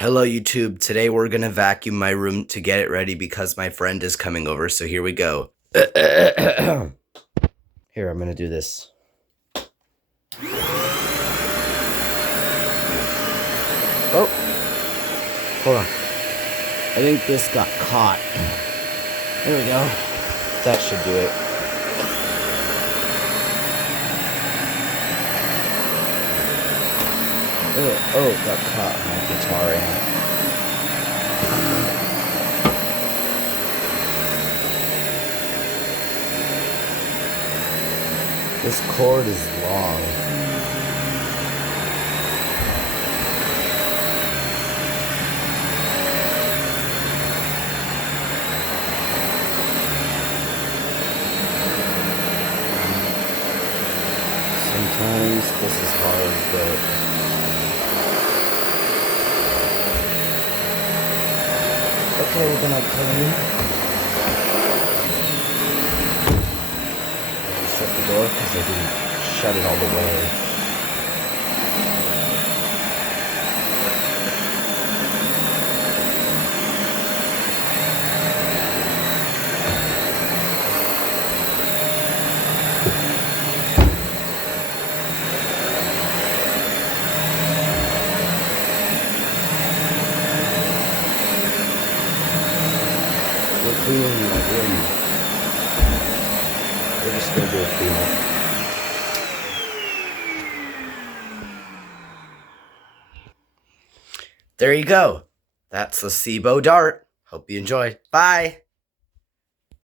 Hello YouTube, today we're gonna vacuum my room to get it ready because my friend is coming over, so here we go. Here, I'm gonna do this. Oh, hold on. I think this got caught. There we go. That should do it. Oh, it got caught on my guitar amp. This cord is long. Sometimes this is hard, but okay, we're gonna clean. Shut the door because I didn't shut it all the way. We're cleaning my room. We're just gonna do a cleanup. There you go. That's the Sebo dart. Hope you enjoyed. Bye.